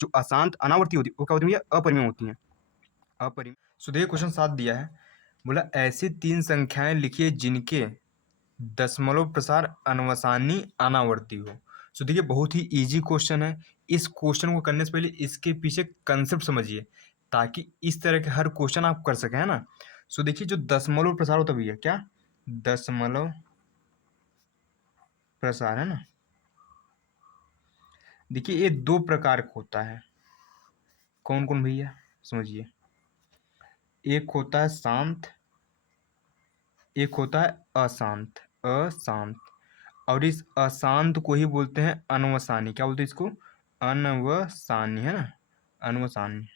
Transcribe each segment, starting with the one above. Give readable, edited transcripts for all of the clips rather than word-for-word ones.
जो अशांत अनावर्ती होती है वो क्या होती है भैया, अपरिमेय होती हैं। अपरिमेय। सो देखिए क्वेश्चन 7 दिया है, बोला ऐसी 3 संख्याएं लिखिए जिनके दशमलव प्रसार अनवसानी अनावर्ती हो। सो देखिए बहुत ही इजी क्वेश्चन है। इस क्वेश्चन को करने से पहले इसके पीछे कंसेप्ट समझिए, ताकि इस तरह के हर क्वेश्चन आप कर सकें, है ना। सो देखिए जो दशमलव प्रसार होता है भैया, क्या दशमलव प्रसार है ना, देखिए ये 2 प्रकार का होता है। कौन कौन भैया, समझिए। एक होता है शांत, एक होता है अशांत। अशांत। और इस अशांत को ही बोलते हैं अनवसानी। क्या बोलते हैं इसको, अनवसानी, है ना, अनवसानी।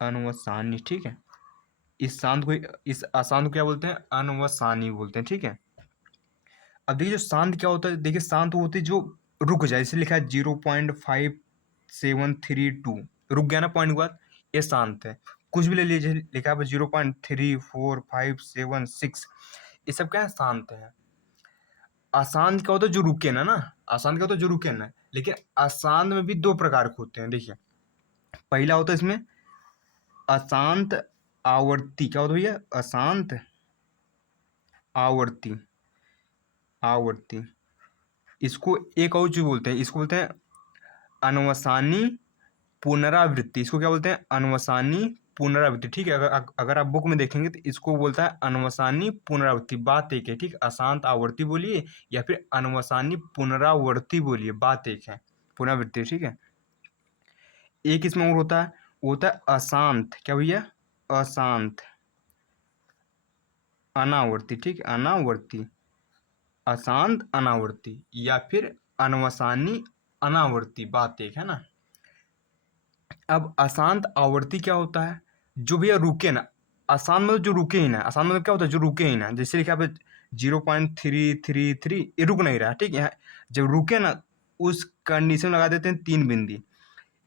अनवसानी, ठीक है। इस शांत को, इस अशांत को क्या बोलते हैं, अनवसानी बोलते हैं, ठीक है। अब देखिए जो शांत क्या होता है, देखिए शांत वो होती है जो रुक जाए, जैसे लिखा है 0.5732, रुक गया ना पॉइंट के बाद, ये शांत है। कुछ भी ले लीजिए, लिखा है 0.34576, ये सब क्या है, शांत है। अशांत क्या होता है, जो रुके ना, अशांत क्या होता है, जो रुके ना। लेकिन अशांत में भी 2 प्रकार के होते हैं, देखिए। पहला होता है इसमें अशांत आवर्ती। क्या होता है भैया, अशांत आवर्ती। आवर्ती। इसको एक और चीज बोलते हैं, इसको बोलते हैं अनवसानी पुनरावृत्ति। इसको क्या बोलते हैं, अनवसानी पुनरावृत्ति, ठीक है। अगर आप बुक में देखेंगे तो इसको बोलता है अनवसानी पुनरावृत्ति। बात एक है, ठीक। अशांत आवर्ती बोलिए या फिर अनवसानी पुनरावृत्ति बोलिए, बात एक है, पुनरावृत्ति, ठीक है। एक इसमें और होता है, वो होता है अशांत। क्या भैया, अशांत अनावर्ती, ठीक है, अनावर्ती। अशांत अनावर्ती या फिर अनवसानी अनावर्ती, बात एक है ना। अब अशांत आवर्ती क्या होता है, जो भैया रुके ना। अशांत मतलब जो रुके ही ना, अशांत मतलब क्या होता है, जो रुके ही ना। जैसे लिखा है 0.333, ये रुक नहीं रहा, ठीक है। जब रुके ना, उस कंडीशन में लगा देते हैं 3 बिंदी।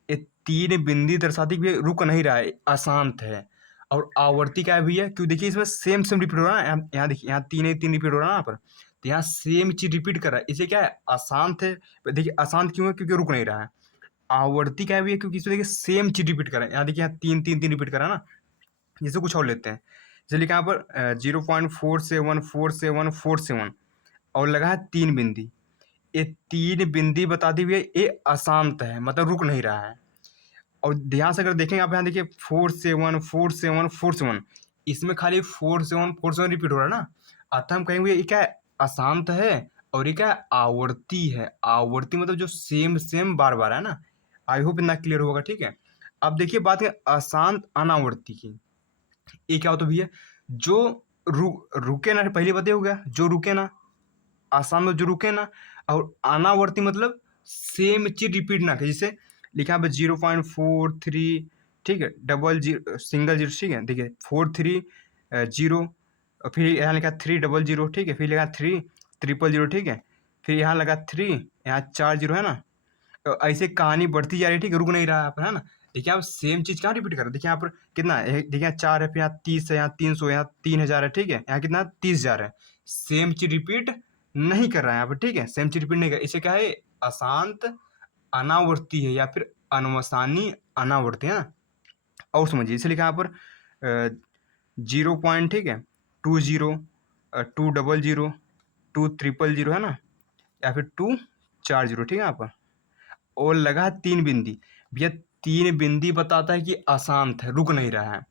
ये 3 बिंदी दर्शाती कि भैया रुक नहीं रहा है, अशांत है। और आवर्ती क्या है भैया, क्यों, देखिए इसमें सेम सेम रिपीट हो रहा है ना, यहाँ देखिए, यहाँ 3 रिपीट हो रहा है ना यहाँ पर, तो यहाँ सेम चीज रिपीट कर रहा है, इसे क्या है, अशांत है। देखिए अशांत क्यों है, क्योंकि रुक नहीं रहा है। आवर्ती क्या है भैया, क्योंकि इसमें देखिए सेम चीज रिपीट कर रहा है। यहाँ देखिए, यहाँ 3 3 3 रिपीट कर रहा है ना। जैसे कुछ और लेते हैं, जैसे लिखा यहाँ पर 0.474747 और लगा है 3 बिंदी। ये 3 बिंदी बताती हुई ये अशांत है, मतलब रुक नहीं रहा है। और ध्यान से अगर देखेंगे आप, यहाँ देखिए 474747, इसमें खाली 4747 रिपीट हो रहा है ना। अतः हम कहेंगे ये क्या है, अशांत है। और ये क्या है, आवर्ती है। आवर्ती मतलब जो सेम सेम बार बार है ना। आई होप इतना क्लियर होगा, ठीक है। अब देखिए बात है अशांत अनावर्ती की। ये क्या होता है भैया, जो रुके ना, पहले बताइए हो गया, जो रुके ना। आसाम में जो रुके ना। और अनावर्ती मतलब सेम चीज रिपीट ना करे, जैसे लिखा है 0.43, ठीक है, डबल जीरो सिंगल जीरो, ठीक है। देखिए 43 0, और फिर यहाँ लिखा 300, ठीक है। फिर लिखा 300, ठीक है। फिर यहाँ लगा 3, यहाँ 4 0, है ना। ऐसे कहानी बढ़ती जा रही है, ठीक है, रुक नहीं रहा है यहाँ पर, है ना। देखिए आप सेम चीज कहाँ रिपीट कर रहे हैं, देखिए यहाँ पर कितना है, देखिए यहाँ 4 है, फिर यहाँ 30 है, यहाँ 300, यहाँ 3000 है, ठीक है। यहाँ कितना 30,000 है। सेम चीज रिपीट नहीं कर रहा है यहाँ पर, ठीक है, सेम चीज रिपीट नहीं कर, इसे क्या है, अशांत अनावर्ती है या फिर अनवसानी अनावर्ती, है ना। और समझिए इसे लिखा यहाँ पर 0 पॉइंट, ठीक है, 20, 200, 200, है ना, या फिर 240, ठीक है यहाँ पर। और लगा है 3 बिंदी। भैया 3 बिंदी बताता है कि अशांत है, रुक नहीं रहा है।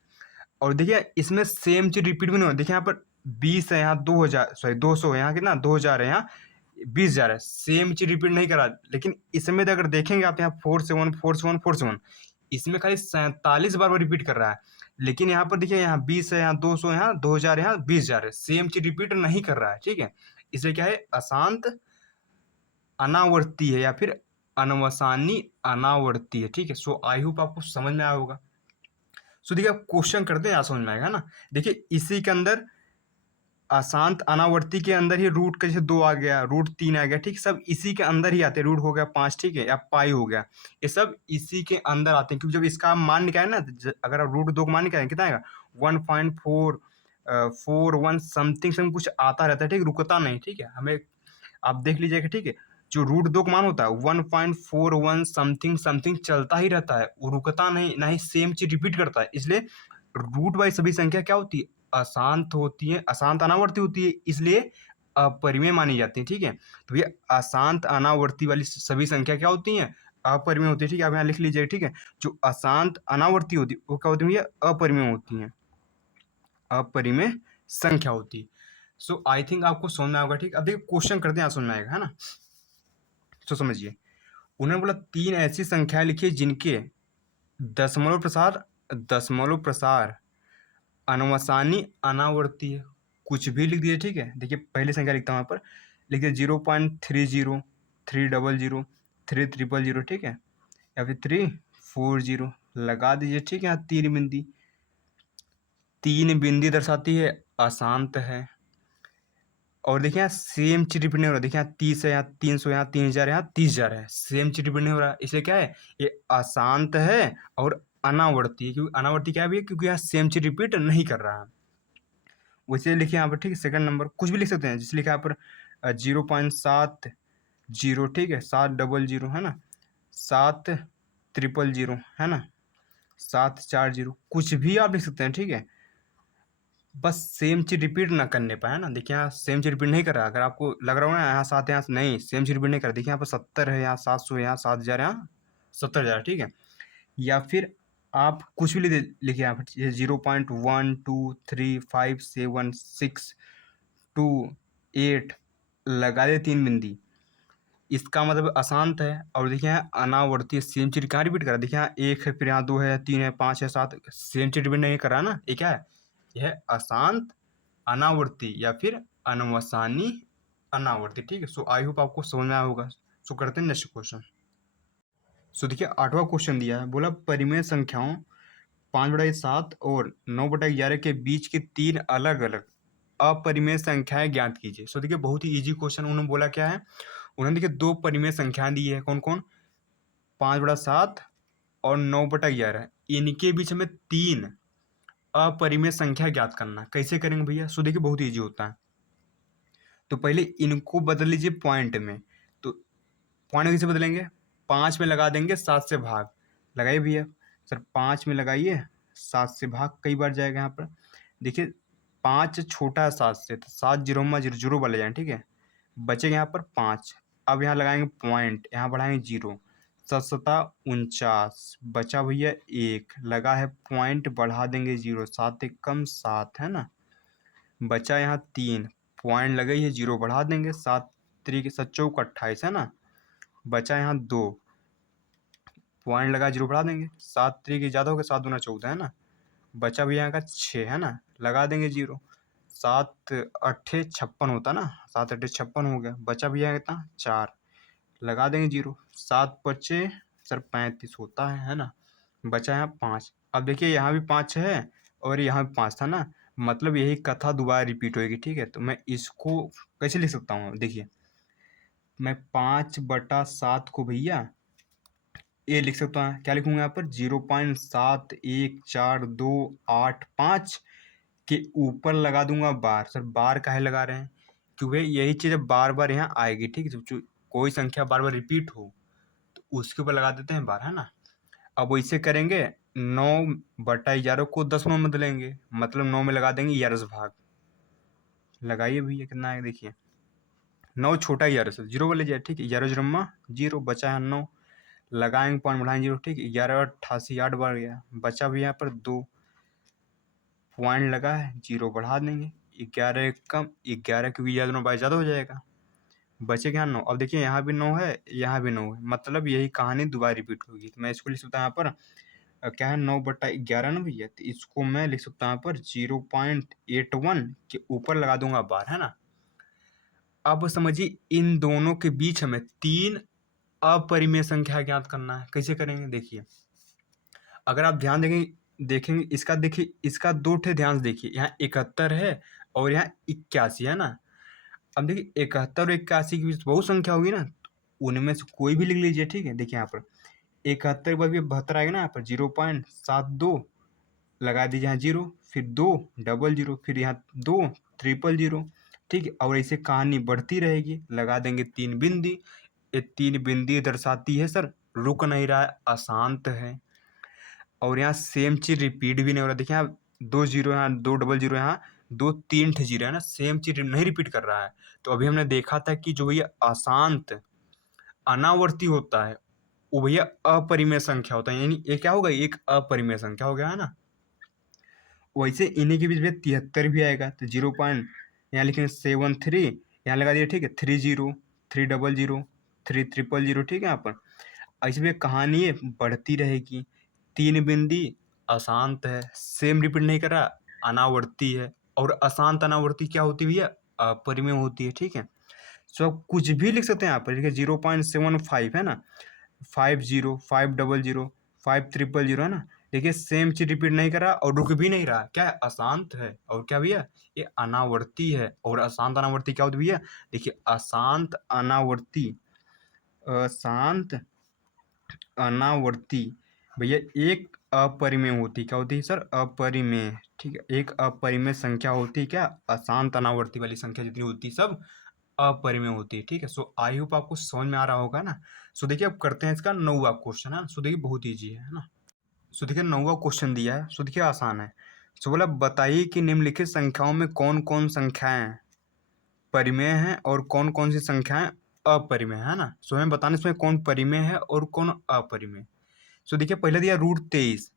और देखिए इसमें सेम चीज रिपीट भी नहीं हो रहा। देखिए यहाँ पर 20 है, यहाँ 2000, सॉरी 200 है, यहाँ कितना 2000 है, यहाँ 20,000 है। सेम चीज रिपीट नहीं करा। लेकिन इसमें तो अगर देखेंगे आप, यहाँ 47 इसमें खाली 47 बार रिपीट कर रहा है। लेकिन यहाँ पर देखिए, यहाँ 20 है, यहाँ 200, यहाँ 2000, यहाँ 20,000 है। सेम चीज रिपीट नहीं कर रहा है, ठीक है। इसलिए क्या है, अशांत अनावर्ती है या फिर अनवसानी अनावर्ती है, ठीक है। सो आई होप आपको समझ में आया होगा। सो देखिए आप क्वेश्चन करते हैं, यहाँ समझ में आएगा ना। देखिए इसी के अंदर अशांत अनावर्ती के अंदर ही रूट का जैसे 2 आ गया, रूट 3 आ गया, ठीक, सब इसी के अंदर ही आते हैं। रूट हो गया 5, ठीक है, या पाई हो गया, ये सब इसी के अंदर आते हैं। क्योंकि जब इसका मान निकालें ना, अगर आप रूट 2 का मान निकालें, कितना आएगा, 1.441 समथिंग कुछ आता रहता है, ठीक, रुकता नहीं, ठीक है। हमें आप देख लीजिएगा, ठीक है। जो रूट 2 का मान होता है 1.41 समथिंग समथिंग चलता ही रहता है, वो रुकता नहीं, ना ही सेम चीज रिपीट करता है। इसलिए रूट वाइज सभी संख्या क्या होती है, अशांत होती है, अशांत अनावर्ती होती है, इसलिए अपरिमेय मानी जाती है। ठीक है, तो ये अशांत अनावर्ती वाली सभी संख्या क्या होती हैं, अपरिमेय होती है। ठीक है, आप यहाँ लिख लीजिए। ठीक है, जो अशांत अनावर्ती होती है वो क्या होती है भैया, अपरिमेय होती हैं, अपरिमेय संख्या होती है। सो आई थिंक आपको समझ में आएगा। ठीक, अब देखिए क्वेश्चन करते हैं, आप समझ में आएगा, है ना। तो समझिए, उन्होंने बोला 3 ऐसी संख्याएं लिखिए जिनके दशमलव प्रसार अनवसानी अनावर्ती है। कुछ भी लिख दीजिए। ठीक है, देखिए पहली संख्या लिखता हूँ यहाँ पर, लिख दिए 0.30, 300, 300, ठीक है, या फिर 340 लगा दीजिए। ठीक है, यहाँ तीन बिंदी दर्शाती है अशांत है। और देखिए यहाँ सेम चीज रिपीट नहीं हो रहा, देखिए यहाँ 30 है, यहाँ 300, यहाँ 3000, यहाँ 30,000 है, सेम चीज रिपीट नहीं हो रहा, इसलिए क्या है, ये अशांत है और अनावर्ती है। क्योंकि अनावर्ती क्या है भैया, क्योंकि यहाँ सेम चीज रिपीट नहीं कर रहा है। वैसे लिखिए यहाँ पर, ठीक है, सेकंड नंबर कुछ भी लिख सकते हैं, जैसे लिखा यहाँ पर 0.70, ठीक है, 700 है ना, 700 है ना, 740, कुछ भी आप लिख सकते हैं। ठीक है, बस सेम चीज रिपीट ना करने पाए, है ना। देखिए यहाँ सेम चीज रिपीट नहीं कर रहा, अगर आपको लग रहा हो ना यहाँ 7 यहाँ नहीं, सेम चीज रिपीट नहीं कर रहा। देखिए यहाँ पर 70 है, यहाँ 700 है, यहाँ 7,000, यहाँ 70,000। ठीक है, या फिर आप कुछ भी लिखिए यहाँ पर 0.1235762 8 लगा दे 3 बिंदी, इसका मतलब अशांत है। और देखिए यहाँ अनावर्ती, सेम चीज कहाँ रिपीट कर रहा है, देखिए यहाँ 1 है, फिर यहाँ 2 है, 3 है, 5 है, 7, सेम चीज रिपीट नहीं कर रहा ना, ये क्या है, यह अशांत अनावर्ती या फिर अनवसानी अनावर्ती। ठीक है, सो आई होप आपको समझ में आया होगा। सो करते हैं नेक्स्ट क्वेश्चन। सो देखिए 8वां क्वेश्चन दिया है, बोला परिमेय संख्याओं 5/7 और 9/11 के बीच की 3 अलग अलग अपरिमेय संख्याएं ज्ञात कीजिए। सो देखिए बहुत ही इजी क्वेश्चन, उन्होंने बोला क्या है, उन्होंने देखिए 2 परिमेय संख्याएं दी है, कौन कौन, 5/7 और 9/11, इनके बीच में 3 अपरिमेय संख्या ज्ञात करना। कैसे करेंगे भैया, सो देखिए बहुत ईजी होता है। तो पहले इनको बदल लीजिए पॉइंट में। तो पॉइंट कैसे बदलेंगे, 5 में लगा देंगे 7 से भाग, लगाइए भैया सर, 5 में लगाइए, 7 से भाग कई बार जाएगा यहाँ पर। देखिए 5 छोटा है 7 से, तो 7 जीरो में 0 0 वाले जाए। ठीक है, बचेगा यहाँ पर 5। अब यहाँ लगाएंगे पॉइंट, यहाँ बढ़ाएंगे 0, 7×7 = 49, बचा भैया 1, लगा है पॉइंट, बढ़ा देंगे 0, 7 × 1 = 7 है ना, बचा यहाँ 3, पॉइंट लगे ही 0 बढ़ा देंगे, 7 3 7 चौक 28 है ना, बचा यहाँ 2, पॉइंट लगा 0 बढ़ा देंगे, 7 3 ज़्यादा हो गया, 7 दूना 14 है ना, बचा भी यहाँ का 6 है ना, लगा देंगे 0, 7 8 56 होता ना, 7 8 56 हो गया, बचा भी यहाँ कितना 4, लगा देंगे 0, 7 5 सर 35 होता है ना, बचा यहाँ 5। अब देखिए यहाँ भी 5 है और यहाँ भी 5 था ना, मतलब यही कथा दोबारा रिपीट होएगी। ठीक है, तो मैं इसको कैसे लिख सकता हूँ, देखिए मैं 5/7 को भैया ये लिख सकता हूँ, क्या लिखूंगा यहाँ पर 0.71428 के ऊपर लगा दूंगा बार। सर बार काहे लगा रहे हैं, क्योंकि यही चीज़ बार बार यहाँ आएगी। ठीक है, जो कोई संख्या बार बार रिपीट हो तो उसके ऊपर लगा देते हैं बार, है ना। अब वैसे करेंगे 9/11 को 10 में बदलेंगे, मतलब 9 में लगा देंगे 11 से भाग, लगाइए भैया कितना है, देखिए 9 छोटा 11 से, 0 वाले जाए। ठीक है, 11 0 0, बचा है 9, लगाएंगे पॉइंट बढ़ाएंगे 0। ठीक है, 11 88 8 बढ़ गया, बचा भी यहाँ पर 2, पॉइंट लगा है 0 बढ़ा देंगे, 11 कम 11 क्योंकि 11 बाई ज़्यादा हो जाएगा, बचेगा यहाँ 9। अब देखिए यहाँ भी 9 है, यहाँ भी 9 है, मतलब यही कहानी दोबारा रिपीट होगी। तो मैं इसको लिख सकता हूँ यहाँ पर क्या है 9/11 ना भैया, तो इसको मैं लिख सकता हूँ यहाँ पर 0.81 के ऊपर लगा दूंगा बार, है ना। अब समझिए इन दोनों के बीच हमें 3 अपरिमेय संख्या ज्ञात करना है। कैसे करेंगे, देखिए अगर आप ध्यान देखेंगे इसका, देखिए इसका 2 ठे ध्यान से देखिए, यहाँ 71 है और यहाँ 81 है ना। अब देखिए 71 और 81 के बीच बहुत संख्या होगी ना, तो उनमें से कोई भी लिख लीजिए। ठीक है, देखिए यहाँ पर 71 के बाद भी 72 आएगा ना, यहाँ पर 0.72 लगा दीजिए, यहाँ 0, फिर 2 00, फिर यहाँ 2 000। ठीक है, और ऐसे कहानी बढ़ती रहेगी, लगा देंगे 3 बिंदी, ये 3 बिंदी दर्शाती है सर, रुक नहीं रहा है, अशांत है। और यहाँ सेम चीज़ रिपीट भी नहीं हो रहा। देखिए यहाँ 2 ज़ीरो, यहाँ 2 डबल ज़ीरो, यहाँ 2 3 ठे ज़ीरो है ना, सेम चीज़ नहीं रिपीट कर रहा है। तो अभी हमने देखा था कि जो भैया अशांत अनावर्ती होता है, वो भैया अपरिमेय संख्या होता है, यानी ये क्या होगा, एक अपरिमेय संख्या हो गया है ना। वैसे इन्हीं के बीच में 73 भी आएगा, तो 0 पॉइंट यहाँ लिखेंगे 73, यहाँ लगा दिए, ठीक है, 30, 300, 300, ठीक है। यहाँ पर ऐसे भी कहानी है, बढ़ती रहेगी। 3 बिंदी अशांत है, सेम रिपीट नहीं कर रहा, अनावर्ती है। और अशांत अनावर्ती क्या होती है भैया, अपरिमेय होती है, ठीक है। सो आप कुछ भी लिख सकते हैं यहाँ पर, ठीक है। 0.75 है ना, 50, 500, 500 है ना। देखिए सेम चीज रिपीट नहीं कर रहा और रुक भी नहीं रहा, क्या है, अशांत है। और क्या भैया, ये अनावर्ती है। और अशांत अनावर्ती क्या होती है भैया, देखिए अशांत अनावर्ती, अशांत अनावर्ती भैया एक अपरिमेय होती, क्या होती है सर, अपरिमेय, ठीक है। एक अपरिमेय संख्या होती है, क्या, अशांत अनावर्ती वाली संख्या जितनी होती है सब अपरिमेय होती है, ठीक है। सो आई होप आपको समझ में आ रहा होगा ना। सो देखिए अब करते हैं इसका 9वां क्वेश्चन, है। सो देखिए बहुत ईजी है ना। सो देखिए 9वां क्वेश्चन दिया है, सो देखिए आसान है। सो बोला बताइए कि निम्नलिखित संख्याओं में कौन कौन संख्याएं परिमेय हैं और कौन कौन सी संख्याएं अपरिमेय है ना। सो हमें बताना इसमें कौन परिमेय है और कौन अपरिमेय। सो देखिए पहले दिया √23।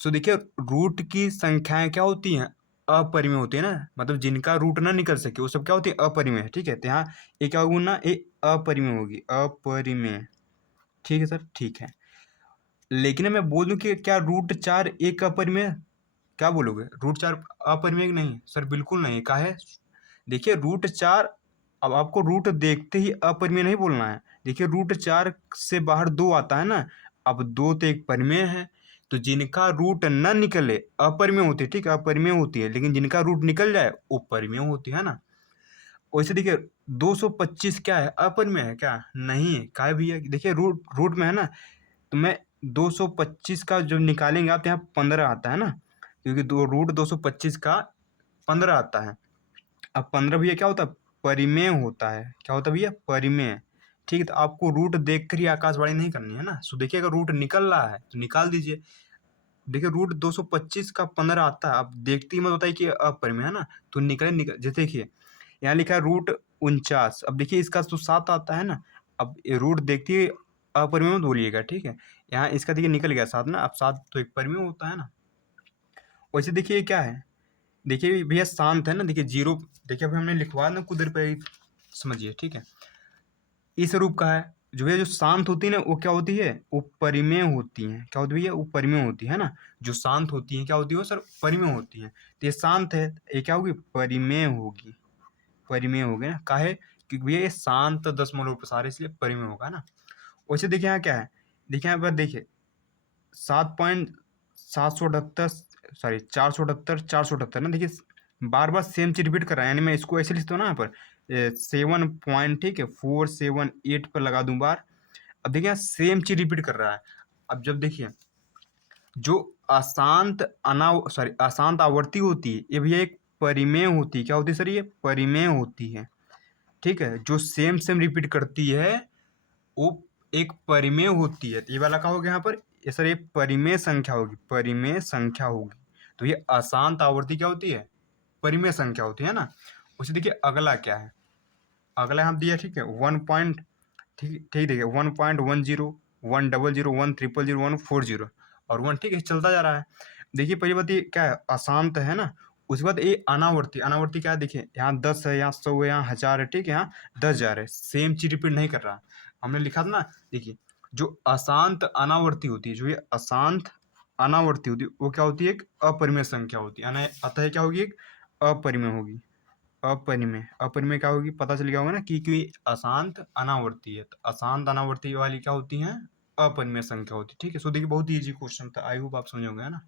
सो देखिए रूट की संख्याएं क्या होती हैं, अपरिमेय होती है ना, मतलब जिनका रूट ना निकल सके वो सब क्या होती है, अपरिमेय, ठीक है। तो यहाँ ये क्या होगी ना, ये अपरिमेय होगी, अपरिमेय, ठीक है सर, ठीक है। लेकिन मैं बोल दूं कि क्या √4 एक अपरिमेय, क्या बोलोगे, √4 अपरिमेय नहीं सर, बिल्कुल नहीं, का है। देखिए √4, अब आपको रूट देखते ही अपरिमेय नहीं बोलना है। देखिए √4 से बाहर 2 आता है ना, अब 2 तो एक परिमेय है, तो जिनका रूट न निकले अपरिमेय होती है, ठीक है, अपरिमेय होती है। लेकिन जिनका रूट निकल जाए वो परिमेय होती है ना। वैसे देखिए 225 क्या है, अपरिमेय है क्या, नहीं है, का है भैया, देखिए रूट रूट में है ना। तो मैं 225 का जब निकालेंगे आप, तो यहाँ 15 आता है ना, क्योंकि √225 का 15 आता है। अब 15 भैया क्या होता है, परिमेय होता है, क्या होता है भैया, परिमेय, ठीक है। तो आपको रूट देख कर ही आकाशवाणी नहीं करनी है ना। सो देखिए अगर रूट निकल रहा है तो निकाल दीजिए। देखिए √225 का 15 आता है, अब देखते ही मत बताइए कि अपरिमेय है ना, तो निकल जैसे देखिए यहाँ लिखा है √49। अब देखिए इसका तो 7 आता है ना, अब ये रूट देखते ही अपरिमेय मत बोलिएगा, ठीक है। यहाँ इसका देखिए निकल गया 7 ना, अब 7 तो एक परिमेय होता है ना। वैसे देखिए ये क्या है, देखिए भैया शांत है ना, देखिए जीरो, देखिए अभी हमने लिखवा ना कुछ देर पे, समझिए, ठीक है। इस रूप का है, जो भैया जो शांत होती है ना, वो क्या होती है, वो परिमेय होती हैं, क्या होती है भैया, वो परिमेय होती है ना। जो शांत होती हैं क्या होती है वो सर, परिमेय होती हैं। तो ये शांत है, ये क्या होगी, परिमेय होगी, परिमेय हो गया ना, काहे, क्योंकि भैया ये शांत दशमलव प्रसार है, इसलिए परिमेय होगा ना। वैसे देखिए यहाँ क्या है, देखिए यहाँ पर देखिए 7.778, सॉरी 478 ना। देखिए बार बार सेम चीज रिपीट कर रहा है, यानी मैं इसको ऐसे लिखता हूँ ना यहाँ पर 7 पॉइंट, ठीक है, 478 पर लगा दूं बार। अब देखिए सेम चीज रिपीट कर रहा है। अब जब देखिए जो अशांत सॉरी अशांत आवर्ती होती है, ये भैया एक परिमेय होती है, क्या होती है सर, ये परिमेय होती है, ठीक है। जो सेम सेम रिपीट करती है वो एक परिमेय होती है। तो ये वाला क्या होगा यहाँ पर, ये सर ये परिमेय संख्या होगी, परिमेय संख्या होगी। तो ये अशांत आवर्ती क्या होती है, परिमेय संख्या होती है ना। उसे देखिए अगला क्या है, अगला हम दिया, ठीक है, 1 पॉइंट, ठीक ठीक, देखिए 1.10, 100, 100, 140 और 1, ठीक है, चलता जा रहा है। देखिए पहली बात ये क्या है, अशांत है ना। उसके बाद ये अनावर्ती, अनावर्ती क्या है, देखिए यहाँ 10 है, यहाँ 100 है, यहाँ 1000 है, ठीक है, यहाँ 10,000 है, सेम चीज रिपीट नहीं कर रहा। हमने लिखा था ना, देखिए जो अशांत अनावर्ती होती है, जो ये अशांत अनावर्ती होती है, वो क्या होती है, एक अपरिमेय संख्या होती है, अतः क्या होगी, एक अपरिमेय होगी, अपरिमेय। अपरिमेय क्या होगी, पता चल गया होगा ना, कि अशांत अनावर्ती है, तो अशांत अनावर्ती वाली क्या होती हैं, अपरिमेय संख्या होती है, ठीक है। सो देखिए बहुत ही इजी क्वेश्चन था, आई होप आप समझोगे, है ना।